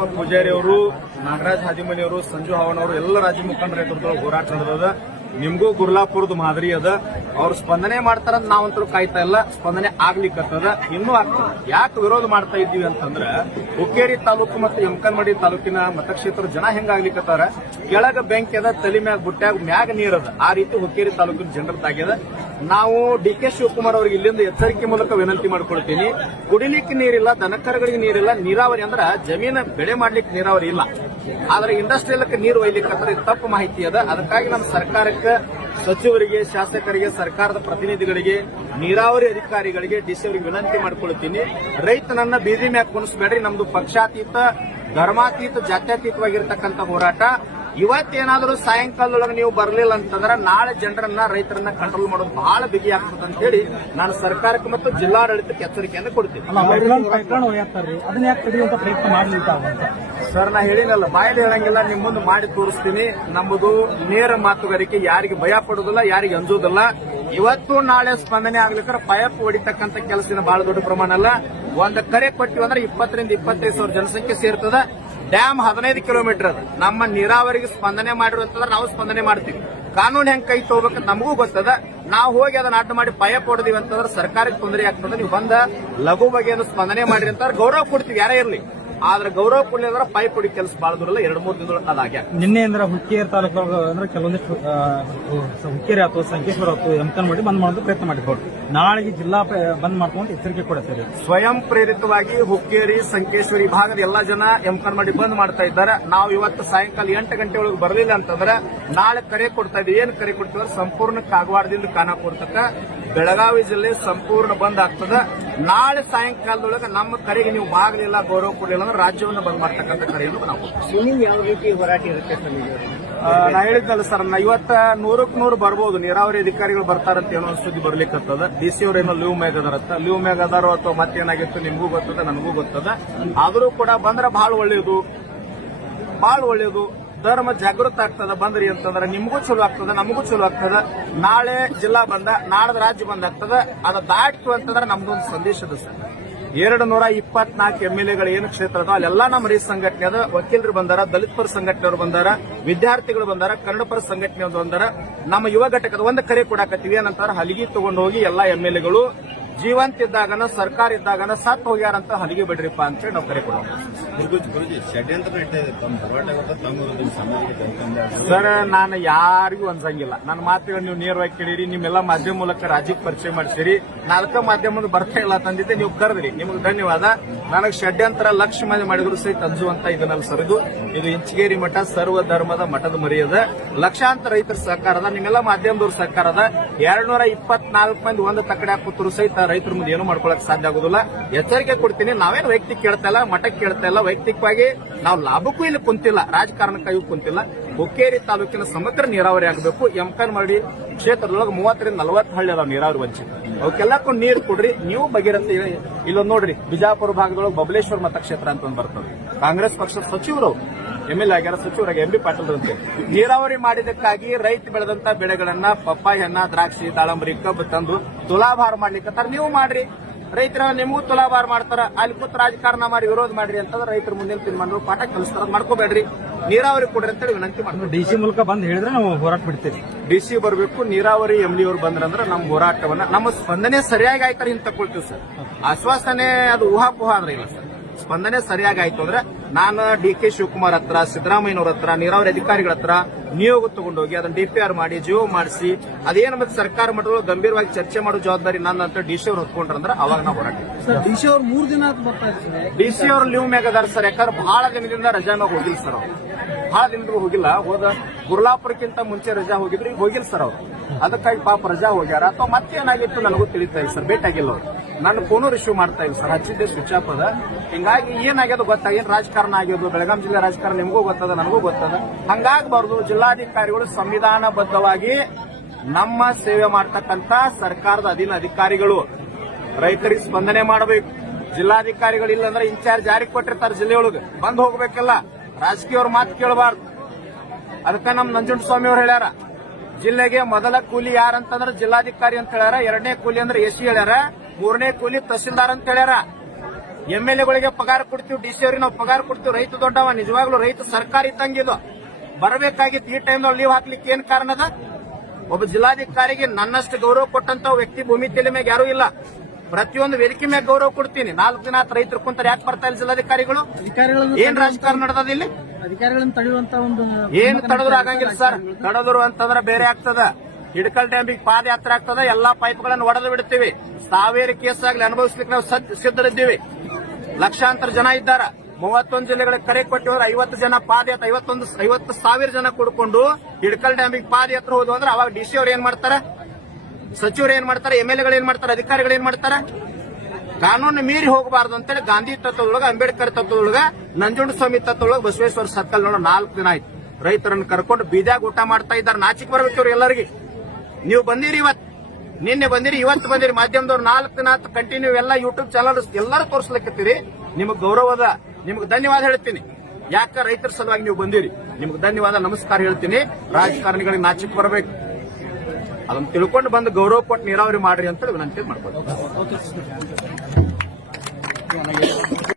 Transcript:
ಯಲ್ಲಪ್ಪ ಪೂಜಾರಿ ಅವರು, ನಾಗರಾಜ್ ಹಾದಿಮನಿ ಅವರು, ಸಂಜು ಹಾವನ್ ಅವರು ಎಲ್ಲ ರಾಜ್ಯ ಮುಖಂಡರ ನೇತೃತ್ವದಲ್ಲಿ ಹೋರಾಟ ನಡೆದ. ನಿಮ್ಗೂ ಗುರ್ಲಾಪುರದ ಮಾದರಿ ಅದ. ಅವ್ರು ಸ್ಪಂದನೆ ಮಾಡ್ತಾರ ನಾವಂತೂ ಕಾಯ್ತಾ ಇಲ್ಲ. ಸ್ಪಂದನೆ ಆಗ್ಲಿಕ್ಕತ್ತದ, ಇನ್ನೂ ಆಗ್ತದ. ಯಾಕೆ ವಿರೋಧ ಮಾಡ್ತಾ ಇದ್ದೀವಿ ಅಂತಂದ್ರ ಹುಕ್ಕೇರಿ ತಾಲೂಕು ಮತ್ತು ಯಮಕನಮಡಿ ತಾಲೂಕಿನ ಮತಕ್ಷೇತ್ರ ಜನ ಹೆಂಗಾಗ್ಲಿಕ್ಕತ್ತಾರ, ಕೆಳಗ ಬೆಂಕಿ ಅದ, ತಲೆ ಮ್ಯಾಗ ಬುಟ್ಟ್ಯಾಗ ಮ್ಯಾಗ ನೀರದ. ಆ ರೀತಿ ಹುಕ್ಕೇರಿ ತಾಲೂಕಿನ ಜನರದ್ದಾಗ್ಯದ. ನಾವು ಡಿ.ಕೆ. ಶಿವಕುಮಾರ್ ಅವರಿಗೆ ಇಲ್ಲಿಂದ ಎಚ್ಚರಿಕೆ ಮೂಲಕ ವಿನಂತಿ ಮಾಡ್ಕೊಳ್ತೀನಿ. ಕುಡಿಲಿಕ್ಕೆ ನೀರಿಲ್ಲ, ದನಕರುಗಳಿಗೆ ನೀರಿಲ್ಲ. ನೀರಾವರಿ ಅಂದ್ರ ಜಮೀನ ಬೆಳೆ ಮಾಡ್ಲಿಕ್ಕೆ ನೀರಾವರಿ ಇಲ್ಲ, ಆದ್ರೆ ಇಂಡಸ್ಟ್ರಿಯಲ್ಕ್ಕೆ ನೀರು ಒಯ್ಲಿಕ್ಕೆ ತಪ್ಪು ಮಾಹಿತಿ ಅದ. ಅದಕ್ಕಾಗಿ ನಮ್ಮ ಸರ್ಕಾರಕ್ಕೆ, ಸಚಿವರಿಗೆ, ಶಾಸಕರಿಗೆ, ಸರ್ಕಾರದ ಪ್ರತಿನಿಧಿಗಳಿಗೆ, ನೀರಾವರಿ ಅಧಿಕಾರಿಗಳಿಗೆ, ಡಿಸಿ ಅವರಿಗೆ ವಿನಂತಿ ಮಾಡ್ಕೊಳ್ತೀನಿ. ರೈತನನ್ನ ಬೀದಿ ಮ್ಯಾಗ ಕುಣಿಸ್ಬೇಡ್ರಿ. ನಮ್ದು ಪಕ್ಷಾತೀತ, ಧರ್ಮಾತೀತ, ಜಾತ್ಯತೀತವಾಗಿರ್ತಕ್ಕಂಥ ಹೋರಾಟ. ಇವತ್ತೇನಾದ್ರೂ ಸಾಯಂಕಾಲದೊಳಗೆ ನೀವು ಬರಲಿಲ್ಲ ಅಂತಂದ್ರೆ ನಾಳೆ ಜನರನ್ನ, ರೈತರನ್ನ ಕಂಟ್ರೋಲ್ ಮಾಡೋದು ಬಹಳ ಬಿಗಿ ಆಗ್ತದೆ ಅಂತ ಹೇಳಿ ನಾನು ಸರ್ಕಾರಕ್ಕೆ ಮತ್ತು ಜಿಲ್ಲಾಡಳಿತಕ್ಕೆ ಎಚ್ಚರಿಕೆಯನ್ನು ಕೊಡ್ತೀನಿ. ಸರ್, ನಾ ಹೇಳಿನಲ್ಲ, ಬಾಯಲ್ಲಿ ಹೇಳಂಗಿಲ್ಲ, ನಿಮ್ ಮುಂದೆ ಮಾಡಿ ತೋರಿಸ್ತೀನಿ. ನಮ್ಮದು ನೇರ ಮಾತುಗಾರಿಕೆ. ಯಾರಿಗೆ ಭಯ ಪಡೋದಿಲ್ಲ, ಯಾರಿಗೆ ಅಂಜೋದಿಲ್ಲ. ಇವತ್ತು ನಾಳೆ ಸ್ಪಂದನೆ ಆಗ್ಲಿಕ್ಕೆ ಪೈಪ್ ಹೊಡಿತಕ್ಕಂಥ ಕೆಲಸ ಬಹಳ ದೊಡ್ಡ ಪ್ರಮಾಣ ಅಲ್ಲ. ಒಂದು ಕರೆ ಕೊಟ್ಟಿವಿ ಅಂದ್ರೆ 20 ರಿಂದ 25 ಸಾವಿರ ಜನಸಂಖ್ಯೆ ಸೇರ್ತದ. ಡ್ಯಾಮ್ 15 ಕಿಲೋಮೀಟರ್ ಅದ. ನಮ್ಮ ನೀರಾವರಿಗೆ ಸ್ಪಂದನೆ ಮಾಡಿರುವಂತಂದ್ರೆ ನಾವು ಸ್ಪಂದನೆ ಮಾಡ್ತೀವಿ. ಕಾನೂನು ಹೆಂಗ್ ಕೈ ತಗೋಬೇಕಂತ ನಮಗೂ ಗೊತ್ತದ. ನಾವು ಹೋಗಿ ಅದನ್ನ ಅಡ್ಡ ಮಾಡಿ ಪೈಪ್ ಹೊಡೆದಿವಿ ಅಂತಂದ್ರೆ ಸರ್ಕಾರಕ್ಕೆ ತೊಂದರೆ ಆಗ್ತದೆ. ನೀವು ಬಂದ ಲಘು ಬಗೆಯನ್ನು ಸ್ಪಂದನೆ ಮಾಡಿರಿ ಅಂತ ಗೌರವ ಕೊಡ್ತೀವಿ, ಯಾರೇ ಇರಲಿ. ಆದ್ರೆ ಗೌರವ ಕೊಡ್ಲಿಲ್ಲ ಪೈಪ್ ಹೊಡಿ ಕೆಲಸ ಬಾಳ ದೂರಲ್ಲ, 2-3 ದಿನದೊಳಗೆ ಅದಾಗ್ಯ. ನಿನ್ನೆ ಅಂದ್ರೆ ಹುಕ್ಕೇರಿ ತಾಲೂಕು ಅಂದ್ರೆ ಕೆಲವೊಂದಿಷ್ಟು ಹುಕ್ಕೇರಿ ಆಯ್ತು, ಸಂಕೇಶ್ವರ ಆಯ್ತು, ಯಮಕನಮಡಿ ಬಂದ್ ಮಾಡೋದು ಪ್ರಯತ್ನ ಮಾಡಿಕೊಡ್ತು. ನಾಳೆಗೆ ಜಿಲ್ಲಾ ಬಂದ್ ಮಾಡ್ಕೊಂಡು ಎಚ್ಚರಿಕೆ ಕೊಡುತ್ತಾರೆ. ಸ್ವಯಂ ಪ್ರೇರಿತವಾಗಿ ಹುಕ್ಕೇರಿ, ಸಂಕೇಶ್ವರಿ ಭಾಗದ ಎಲ್ಲಾ ಜನ ಯಮಕನಮಡಿ ಬಂದ್ ಮಾಡ್ತಾ ಇದ್ದಾರೆ. ನಾವು ಇವತ್ತು ಸಾಯಂಕಾಲ 8 ಗಂಟೆ ಒಳಗೆ ಬರಲಿಲ್ಲ ಅಂತಂದ್ರೆ ನಾಳೆ ಕರೆ ಕೊಡ್ತಾ ಇದ್ದೀವಿ. ಏನ್ ಕರೆ ಕೊಡ್ತೀವಿ? ಸಂಪೂರ್ಣ ಕಾಗವಾಡದಿಂದ ಖಾನಾಪುರ ತನಕ ಬೆಳಗಾವಿ ಜಿಲ್ಲೆ ಸಂಪೂರ್ಣ ಬಂದ್ ಆಗ್ತದೆ. ನಾಳೆ ಸಾಯಂಕಾಲದೊಳಗೆ ನಮ್ಮ ಕರೆಗೆ ನೀವು ಭಾಗಲಿಲ್ಲ, ಗೌರವ ಕೊಡಲಿಲ್ಲ ಅಂದ್ರೆ ರಾಜ್ಯವನ್ನು ಬಂದ್ ಮಾಡ್ತಕ್ಕಂಥ ಕರೆಯನ್ನು ನಾವು ಯಾವ ರೀತಿ ಹೋರಾಟ ಇರುತ್ತೆ? ನಾ ಹೇಳಿದ್ನಲ್ಲ ಸರ್, ಇವತ್ತ 100ಕ್ಕೆ 100 ಬರ್ಬೋದು. ನೀರಾವರಿ ಅಧಿಕಾರಿಗಳು ಬರ್ತಾರಂತ ಏನೋ ಸುದ್ದಿ ಬರ್ಲಿಕ್ಕತ್ತದ. ಡಿಸಿ ಅವ್ರೇನೋ ಲೀವ್ ಮ್ಯಾಗ ಅದಾರತ್ತ. ಲೀವ್ ಮ್ಯಾಗ ಅದಾರೋ ಅಥವಾ ಮತ್ತೇನಾಗಿತ್ತು ನಿಮಗೂ ಗೊತ್ತದ, ನನಗೂ ಗೊತ್ತದ. ಆದರೂ ಕೂಡ ಬಂದ್ರೆ ಬಹಳ ಒಳ್ಳೇದು, ಬಹಳ ಒಳ್ಳೇದು. ಧರ್ಮ ಜಾಗೃತ ಆಗ್ತದ. ಬಂದ್ರಿ ಅಂತಂದ್ರೆ ನಿಮಗೂ ಚಲೋ ಆಗ್ತದ, ನಮಗೂ ಚಲೋ ಆಗ್ತದ. ನಾಳೆ ಜಿಲ್ಲಾ ಬಂದ, ನಾಡದ ರಾಜ್ಯ ಬಂದ್ ಆಗ್ತದ. ಅದು ದಾಟ್ತು ಅಂತಂದ್ರೆ ನಮ್ದೊಂದು ಸಂದೇಶದ ಸರ್. 224 MLAಗಳು ಏನು ಕ್ಷೇತ್ರ ಅದ ಅಲ್ಲೆಲ್ಲ ನಮ್ಮ ರೈತ ಸಂಘಟನೆ ಅದ. ವಕೀಲರು ಬಂದಾರ, ದಲಿತ ಪರ ಸಂಘಟನೆಯವರು ಬಂದಾರ, ವಿದ್ಯಾರ್ಥಿಗಳು ಬಂದಾರ, ಕನ್ನಡ ಪರ ಸಂಘಟನೆಯವರು ಬಂದಾರ. ನಮ್ಮ ಯುವ ಘಟಕದ ಒಂದು ಕರೆ ಕೊಡಾಕತ್ತೀವಿ. ಏನಂತಾರ, ಹಲಿಗೆ ತಗೊಂಡು ಹೋಗಿ ಎಲ್ಲಾ MLAಗಳು ಜೀವಂತ ಇದ್ದಾಗನ, ಸರ್ಕಾರ ಇದ್ದಾಗನ ಸತ್ ಹೋಗ್ಯಾರಂತ ಹಲಿಗೆ ಬಿಡ್ರಿಪ್ಪ ಅಂತೇಳಿ ನಾವು ಕರೆ ಕೊಡೋಣ. ಸರ್, ನಾನು ಯಾರಿಗೂ ಅನ್ಸಂಗಿಲ್ಲ. ನನ್ನ ಮಾತುಗಳು ನೀವು ನೇರವಾಗಿ ಕೇಳಿರಿ. ನಿಮ್ಮೆಲ್ಲ ಮಾಧ್ಯಮ ಮೂಲಕ ರಾಜ್ಯಕ್ಕೆ ಪರಿಚಯ ಮಾಡಿಸಿರಿ. ನಾಲ್ಕ ಮಾಧ್ಯಮದ ಬರ್ತಾ ಇಲ್ಲ ತಂದಿದ್ದೆ, ನೀವು ಕರೆದ್ರಿ, ನಿಮಗೆ ಧನ್ಯವಾದ. ನನಗೆ ಷಡ್ಯಂತರ ಲಕ್ಷ ಮಂದಿ ಮಾಡಿದ್ರು ಸಹಿತ ಅಂಜುವಂತ ಇದನ್ನಲ್ಲ ಸರ್. ಇದು ಇಂಚಗೇರಿ ಮಠ ಸರ್ವ ಧರ್ಮದ ಮಠದ ಮರಿಯದ. ಲಕ್ಷಾಂತರ ರೈತರ ಸಹಕಾರ ಅದ, ನಿಮ್ಮೆಲ್ಲ ಮಾಧ್ಯಮದವ್ರ ಸಹಕಾರ ಅದ. 224 ಮಂದಿ ಒಂದು ತಕ್ಕಡೆ ಕೂತರು ಸಹಿತ ರೈತರ ಮುಂದೆ ಏನು ಮಾಡ್ಕೊಳಕ್ ಸಾಧ್ಯ ಆಗುದಿಲ್ಲ. ಎಚ್ಚರಿಕೆ ಕೊಡ್ತೀನಿ. ನಾವೇನು ವೈಯಕ್ತಿಕ ಕೇಳ್ತಾ ಇಲ್ಲ, ಮಠಕ್ಕೆ ಕೇಳ್ತಾ ಇಲ್ಲ. ವೈಯಕ್ತಿಕವಾಗಿ ನಾವು ಲಾಭಕ್ಕೂ ಇಲ್ಲಿ ಕುಂತಿಲ್ಲ, ರಾಜಕಾರಣಕ್ಕಾಗಿ ಕುಂತಿಲ್ಲ. ಹುಕ್ಕೇರಿ ತಾಲೂಕಿನ ಸಮಗ್ರ ನೀರಾವರಿ ಆಗಬೇಕು. ಯಮಕನಮಡಿ ಕ್ಷೇತ್ರದೊಳಗೆ 30 ರಿಂದ 40 ಹಳ್ಳಿ ಅದಾವ ನೀರಾವರಿ ವಂಚಿತ. ಅವಕ್ಕೆಲ್ಲಕ್ಕೂ ನೀರು ಕೊಡ್ರಿ. ನೀವು ಬಗೆರಂತ ಇಲ್ಲೊಂದು ನೋಡ್ರಿ, ಬಿಜಾಪುರ ಭಾಗದೊಳಗೆ ಬಬಲೇಶ್ವರ ಮತಕ್ಷೇತ್ರ ಅಂತ ಒಂದು ಬರ್ತದೆ. ಕಾಂಗ್ರೆಸ್ ಪಕ್ಷದ ಸಚಿವರು MLA ಆಗ್ಯಾರ, ಸಚಿವರಾಗಿ MB ಪಾಟೀಲ್ ಅಂತೆ. ನೀರಾವರಿ ಮಾಡಿದಕ್ಕಾಗಿ ರೈತ ಬೆಳೆದಂತ ಬೆಳೆಗಳನ್ನ, ಪಪ್ಪಾಯನ್ನ, ದ್ರಾಕ್ಷಿ, ದಾಳಂಬರಿ, ಕಬ್ಬು ತಂದು ತುಲಾಭಾರ ಮಾಡ್ಲಿಕ್ಕೆ ನೀವು ಮಾಡ್ರಿ. ರೈತರ ನಿಮಗೂ ತುಲಾಭಾರ ಮಾಡ್ತಾರ. ಅಲ್ಲಿ ಕೂತ್ ರಾಜಕಾರಣ ಮಾಡಿ ವಿರೋಧ ಮಾಡ್ರಿ ಅಂತಂದ್ರೆ ರೈತರ ಮುಂದಿನ ತೀರ್ಮಾನ ಪಾಠ ಕಲಿಸ್ತಾರ. ಮಾಡ್ಕೋಬೇಡ್ರಿ, ನೀರಾವರಿ ಕೊಡ್ರಿ ಅಂತೇಳಿ ವಿನಂತಿ ಮಾಡ್ತೀವಿ. ಡಿಸಿ ಮೂಲಕ ಬಂದ್ ಹೇಳಿದ್ರೆ ನಾವು ಹೋರಾಟ ಬಿಡ್ತೇವೆ. ಡಿಸಿ ಬರಬೇಕು, ನೀರಾವರಿ MD ಅವರು ಬಂದ್ರಂದ್ರೆ ನಮ್ಮ ಹೋರಾಟವನ್ನ, ನಮ್ಮ ಸ್ಪಂದನೆ ಸರಿಯಾಗಿ ಆಯ್ತಾರೆ ಹಿಂಗ್ ತಗೊಳ್ತೀವಿ ಸರ್. ಆಶ್ವಾಸನೆ ಅದು ಊಹಾಪೋಹ ಆದ್ರೆ ಇಲ್ಲ ಸರ್. ಸ್ಪಂದನೆ ಸರಿಯಾಗಿ ಆಯ್ತು ಅಂದ್ರೆ ನಾನು ಡಿ.ಕೆ. ಶಿವಕುಮಾರ್ ಹತ್ರ, ಸಿದ್ದರಾಮಯ್ಯನವ್ರ ಹತ್ರ, ನೀರಾವರಿ ಅಧಿಕಾರಿಗಳ ಹತ್ರ ನಿಯೋಗ ತಗೊಂಡೋಗಿ ಅದನ್ನ DPR ಮಾಡಿ, ಜಿಯೋ ಮಾಡಿಸಿ, ಅದೇನು ಮತ್ತೆ ಸರ್ಕಾರ ಮಟ್ಟದಲ್ಲಿ ಗಂಭೀರವಾಗಿ ಚರ್ಚೆ ಮಾಡೋ ಜವಾಬ್ದಾರಿ ನನ್ನ ಅಂತ ಡಿಸಿ ಅವ್ರು ಹೊತ್ಕೊಂಡ್ರಂದ್ರೆ ಅವಾಗ ನಾವು ಹೋರಾಟ. ಡಿಸಿ ಅವ್ರು 3 ದಿನ ಡಿಸಿ ಅವ್ರು ಲೀವ್ ಮ್ಯಾಗ ಅದಾರ ಸರ್. ಯಾಕಂದ್ರೆ ಬಹಳ ದಿನದಿಂದ ರಜಾ ಮ್ಯಾಗ ಹೋಗಿಲ್ಲ ಸರ್. ಅವ್ರು ಬಹಳ ದಿನದಿಂದ ಹೋಗಿಲ್ಲ. ಹೋದ ಗುರ್ಲಾಪುರಕ್ಕಿಂತ ಮುಂಚೆ ರಜಾ ಹೋಗಿದ್ರು, ಈಗ ಹೋಗಿಲ್ಲ ಸರ್ ಅವ್ರು. ಅದಕ್ಕಾಗಿ ಪಾಪ ರಜಾ ಹೋಗ್ಯಾರ ಅಥವಾ ಮತ್ತೇನಾಗಿತ್ತು ನನಗೂ ತಿಳಿತಾ ಇಲ್ಲ ಸರ್. ಭೇಟಿ ಆಗಿಲ್ಲ ಅವ್ರು. ನನ್ನ ಫೋನು ರಿಸೀವ್ ಮಾಡ್ತಾ ಇಲ್ಲ ಸರ್. ಹಚ್ಚಿದ್ದೆ ಸ್ವಿಚ್ ಆಫ್ ಅದ. ಹಿಂಗಾಗಿ ಏನಾಗ್ಯದ ಗೊತ್ತಾಗ, ಏನ್ ರಾಜಕಾರಣ ಆಗ್ಯೋದು, ಬೆಳಗಾಂ ಜಿಲ್ಲೆ ರಾಜಕಾರಣ ನಿಮಗೂ ಗೊತ್ತದ, ನನಗೂ ಗೊತ್ತದ. ಹಂಗಾಗಬಾರ್ದು. ಜಿಲ್ಲಾಧಿಕಾರಿಗಳು ಸಂವಿಧಾನಬದ್ಧವಾಗಿ ನಮ್ಮ ಸೇವೆ ಮಾಡ್ತಕ್ಕಂಥ ಸರ್ಕಾರದ ಅಧೀನ ಅಧಿಕಾರಿಗಳು ರೈತರಿಗೆ ಸ್ಪಂದನೆ ಮಾಡಬೇಕು. ಜಿಲ್ಲಾಧಿಕಾರಿಗಳು ಇಲ್ಲಂದ್ರೆ ಇನ್ಚಾರ್ಜ್ ಜಾರಿಗೆ ಕೊಟ್ಟಿರ್ತಾರೆ ಜಿಲ್ಲೆಯೊಳಗೆ, ಬಂದ್ ಹೋಗ್ಬೇಕಲ್ಲ. ರಾಜಕೀಯವ್ರ ಮಾತು ಕೇಳಬಾರ್ದು. ಅದಕ್ಕೆ ನಮ್ ನಂಜುಂಡಸ್ವಾಮಿ ಅವ್ರು ಹೇಳ್ಯಾರ, ಜಿಲ್ಲೆಗೆ ಮೊದಲ ಕೂಲಿ ಯಾರಂತಂದ್ರೆ ಜಿಲ್ಲಾಧಿಕಾರಿ ಅಂತ ಹೇಳ್ಯಾರ, 2ನೇ ಕೂಲಿ ಅಂದ್ರೆ SC ಹೇಳ್ಯಾರ, 3ನೇ ಕೂಲಿ ತಹಸೀಲ್ದಾರ್ ಅಂತ ಹೇಳ್ಯಾರ. MLA ಪಗಾರ ಕೊಡ್ತೀವಿ, DC ಅವ್ರಿಗೆ ನಾವು ಪಗಾರ ಕೊಡ್ತೀವಿ. ರೈತ ದೊಡ್ಡವ, ನಿಜವಾಗ್ಲೂ ರೈತ ಸರ್ಕಾರ ಇದ್ದಂಗಿದು. ಬರಬೇಕಾಗಿತ್ತು ಈ ಟೈಮ್ ಲೀವ್ ಹಾಕ್ಲಿಕ್ಕೆ ಏನ್ ಕಾರಣ ಅದ? ಒಬ್ಬ ಜಿಲ್ಲಾಧಿಕಾರಿಗೆ ನನ್ನಷ್ಟು ಗೌರವ ಕೊಟ್ಟಂತ ವ್ಯಕ್ತಿ ಭೂಮಿ ತಲೆ ಮ್ಯಾಗ ಯಾರು ಇಲ್ಲ. ಪ್ರತಿಯೊಂದು ವೇದಿಕೆ ಮ್ಯಾಗ ಗೌರವ ಕೊಡ್ತೀನಿ. 4 ದಿನ ರೈತರು ಕುಂತಾರೆ, ಯಾಕೆ ಬರ್ತಾ ಇಲ್ಲ ಜಿಲ್ಲಾಧಿಕಾರಿಗಳು? ಏನ್ ರಾಜಕಾರಣ ನಡೆದದ ಇಲ್ಲಿ? ಅಧಿಕಾರಿಗಳನ್ನು ತಡೆಯುವಂತ ಒಂದು ಏನ್ ತಡೆದ್ರು ಆಗಂಗಿಲ್ಲ ಸರ್. ತಡೆದ್ರು ಅಂತಂದ್ರೆ ಬೇರೆ ಆಗ್ತದ. ಹಿಡಕಲ್ ಡ್ಯಾಮಿಗೆ ಪಾದಯಾತ್ರೆ ಆಗ್ತದ, ಎಲ್ಲಾ ಪೈಪ್ಗಳನ್ನು ಒಡೆದು ಬಿಡ್ತೀವಿ. ಸಾವಿರ ಕೇಸ್ ಆಗ್ಲಿ ಅನುಭವಿಸ್ಲಿಕ್ಕೆ ನಾವು ಸಿದ್ಧರಿದ್ದೀವಿ. ಲಕ್ಷಾಂತರ ಜನ ಇದ್ದಾರ. 31 ಜಿಲ್ಲೆಗಳಿಗೆ ಕರೆ ಕೊಟ್ಟಿದ್ರೆ 50 ಜನ ಪಾದಯಾತ್ರೆ 50,000 ಜನ ಕೂಡ್ಕೊಂಡು ಹಿಡಕಲ್ ಡ್ಯಾಮಿಗೆ ಪಾದಯಾತ್ರೆ ಹೋದ್ವು ಅಂದ್ರೆ ಅವಾಗ DC ಅವ್ರು ಏನ್ ಮಾಡ್ತಾರ, ಸಚಿವರು ಏನ್ ಮಾಡ್ತಾರೆ, MLA ಏನ್ ಮಾಡ್ತಾರೆ, ಅಧಿಕಾರಿಗಳು ಏನ್ ಮಾಡ್ತಾರ? ಕಾನೂನು ಮೀರಿ ಹೋಗಬಾರ್ದು ಅಂತೇಳಿ ಗಾಂಧಿ ತತ್ವದೊಳಗ, ಅಂಬೇಡ್ಕರ್ ತತ್ವದೊಳಗ, ನಂಜುಂಡಸ್ವಾಮಿ ತತ್ವದೊಳಗ, ಬಸವೇಶ್ವರ ಸರ್ಕಲ್ 4 ದಿನ ಆಯ್ತು ರೈತರನ್ನು ಕರ್ಕೊಂಡು ಬೀದ್ಯಾಗ ಊಟ ಮಾಡ್ತಾ ಇದ್ದಾರೆ. ನಾಚಿಕ್ ಬರ್ಬೇಕು ಇವ್ರು ಎಲ್ಲರಿಗೆ. ನೀವು ಬಂದಿರಿ ಇವತ್ತು, ನಿನ್ನೆ ಬಂದಿರಿ, ಇವತ್ತು ಬಂದಿರಿ. ಮಾಧ್ಯಮದವ್ರು 4 ದಿನ ಕಂಟಿನ್ಯೂ ಎಲ್ಲ ಯೂಟ್ಯೂಬ್ ಚಾನಲ್ ಎಲ್ಲರೂ ತೋರಿಸ್ಲಿಕ್ಕತ್ತೀರಿ. ನಿಮಗ್ ಗೌರವದ, ನಿಮ್ಗೆ ಧನ್ಯವಾದ ಹೇಳ್ತೀನಿ. ಯಾಕ ರೈತರ ಸಲುವಾಗಿ ನೀವು ಬಂದಿರಿ, ನಿಮ್ಗೆ ಧನ್ಯವಾದ, ನಮಸ್ಕಾರ ಹೇಳ್ತೀನಿ. ರಾಜಕಾರಣಿಗಳಿಗೆ ನಾಚಿಕ್ ಬರಬೇಕು, ಅದನ್ನ ತಿಳ್ಕೊಂಡು ಬಂದು ಗೌರವ ಕೊಟ್ಟು ನೀರಾವರಿ ಮಾಡ್ರಿ ಅಂತ ವಿನಂತಿ ಮಾಡ್ಬೋದು.